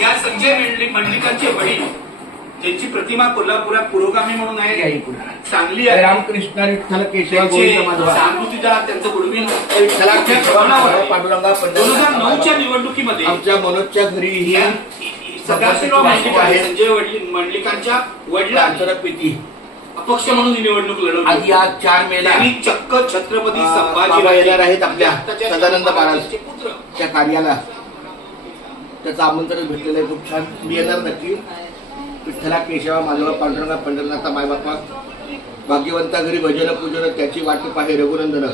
या संजय मंडलिकांचे वडील, ज्यांची प्रतिमा कोल्हापुरात पुरोगामी म्हणून आहे, चांगली आहे, रामकृष्ण विठ्ठल केशव गोविंद माधवा सहानुभूतीचा त्यांचं गुडविल पांडुरंगा 2009च्या निवडणुकीमध्ये आमच्या मनोजच्या घरी ही सदाशिवराव मंडलिक आहे, संजय मंडलिकांच्या वडिलांच्या पिती अपक्ष म्हणून ही निवडणूक लढवली. आज 4 मेला आणि चक्क छत्रपती संभाजी येणार आहेत आपल्या सदानंद महाराज पुत्र त्या कार्याला. त्याचं आमंत्रण भेटलेलं आहे. खूप छान. मी येणार नक्की. विठ्ठला केशवा माधवा पांडुरंगा पंढरनाथा मायबापा भाग्यवंता घरी भजन पूजन त्याची वाट पाहे रघुनंदन.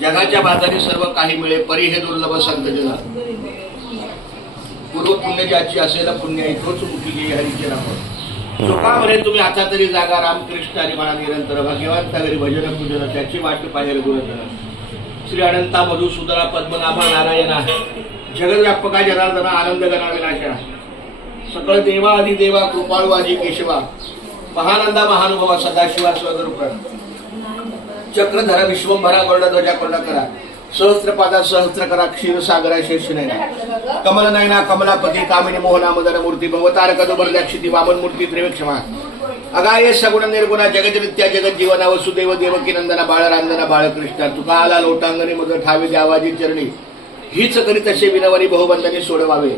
जगाच्या बाजारी सर्व काही मिळे परी हे दुर्लभ संतजन. पूर्व पुण्य ज्याची असेल पुण्य आहे तोच मुखी घे हरीचे नाम. चोकामध्ये तुम्ही आता तरी जागा रामकृष्ण आणि म्हणा निरंतर. भाग्यवंता घरी भजन पूजन त्याची वाट पाहे रघुनंदन. श्री अनंता मधुसूदना पद्मनाभा नारायणा जगद्व्यापका जनार्दना आनंद गणा विनाशा. सकळ देवा अधिदेवा कृपाळू आजी केशवा महानंदा महानुभवा सदाशिवा स्वरूप. चक्रधरा विश्वंभरा गरुडध्वजा करुणाकरा. सहस्त्रपादा सहस्त्र करा क्षीरसागरा शेष नयना. कमल नयना कमलापती कामिनी मोहना मदन मूर्ती भवतारक दुर्दक्षिती वामन मूर्ती त्रिवेक्षमा. अगाय सगुण निर्गुणा जगजनित्या जगत जीवना वसुदेव देवकी नंदना बाळ रांदना बाळकृष्णा. तुका आला लोटांगणी मग ठावे द्यावाजी चरणी. हीच करीत असे विनवरी बहुबंधनी सोडवावे.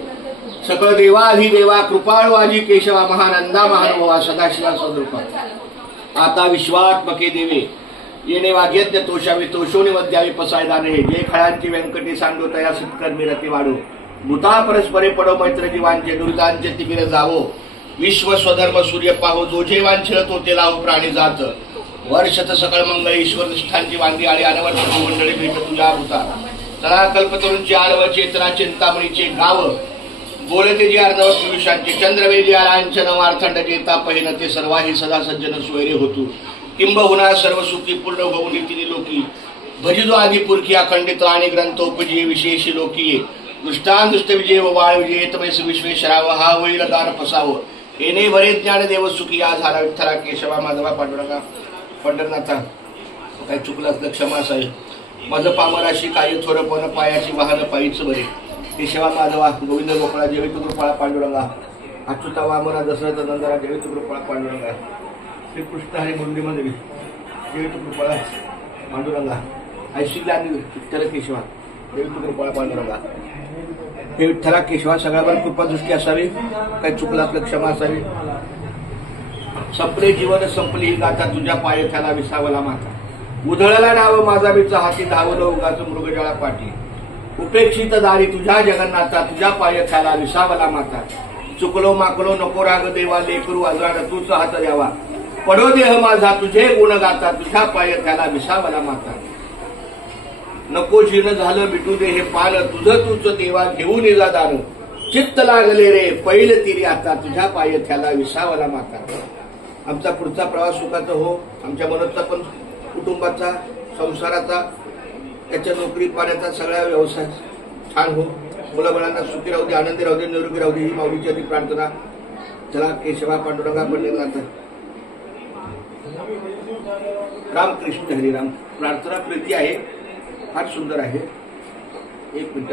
सकळ देवा अधिदेवा कृपाळू आजी केशवा महानंदा महानुभवा सदाशिवा स्वरूप. आता विश्वात्मके देवे येणे वाग्यज्ञ तोषावे तोषोनी मध्यावे पसायदाने. जे खळांची व्यंकटी सांडो तया सुत्कर्मी रती वाढो. भूता परस्परे पडो मैत्र जीवांचे दुर्गांचे तिमिर जावो. विश्व स्वधर्म सूर्य पाहो जो जे वांछिळ तो ते लावो प्राणी जात. वर्षत सकळ मंगळ ईश्वर निष्ठांची वांगी आळी अनवर्ष मंडळी भेट तुझ्या भूता. तळा कल्पतरूंची आळव चेतना चिंतामणीचे गाव. बोलते जे अर्णव पुरुषांचे चंद्रवेदी लांछन मार्थंड जेता पहिन ते सर्वाही सदा सज्जन सोयरे होतू. किंबहुना सर्व सुखी पूर्ण होऊन तिने लोकी. भजिदो आदी पुरखी अखंडित आणि ग्रंथोपजी विशेष लोकी. दृष्टांदुष्ट विजय व बाळ विजय तमेस विश्वेश्वराव हा होईल दार फसावं. येणे भरे ज्ञान देव सुखी या झाला विठ्ठला केशवा माधवा पांडुरंगा पंढरनाथा. काही चुकलं असलं क्षमा असावी. माझं पामराशी काही थोरपण पायाची वाहन पायीच बरे. केशवा माधवा गोविंद गोपाळा जयवित कृपाळा पांडुरंगा. अच्युता वामना दशरथ नंदरा जयवित कृपाळा पांडुरंगा. श्रीकृष्ण हरी मुंडीमध्ये जयवित कृपाळा पांडुरंगा. ऐशिला आणि विठ्ठल केशवा जयवित कृपाळा पांडुरंगा. हे विठ्ठला केशवा सगळ्यावर कृपादृष्टी असावी. काही चुकलं असलं क्षमा असावी. संपले जीवन संपली ही गाथा तुझ्या पाय त्याला विसावला माता. उधळला नाव माझा बीचा हाती धावलं उगाच मृगजळा पाठी. उपेक्षित दारी तुझ्या जगन्नाथा तुझ्या पाय त्याला विसावला माता. चुकलो माकलो नको राग देवा लेकरू आजाड तूच हात द्यावा. पडो देह माझा तुझे गुण गाता तुझ्या पाय त्याला विसावला माता. नको जीर्ण झालं बिटू दे हे पाल तुझं तूच देवा घेऊन ये दान. चित्त लागले रे पैल तिरी आता तुझ्या पाय त्याला विसावला माता. आमचा पुढचा प्रवास सुखाचा हो. आमच्या मनोजचा पण कुटुंबाचा संसाराचा त्याच्या नोकरी पाण्याचा सगळा व्यवसाय छान हो. मुलाबाळांना सुखी राहू दे आनंदी राहू दे निरोगी राहू दे ही माऊलीची आधी प्रार्थना. चला केशवा पांडुरंगा पंढरनाथ रामकृष्ण हरिराम. प्रार्थना प्रीती आहे फार सुंदर आहे. एक मिनिट.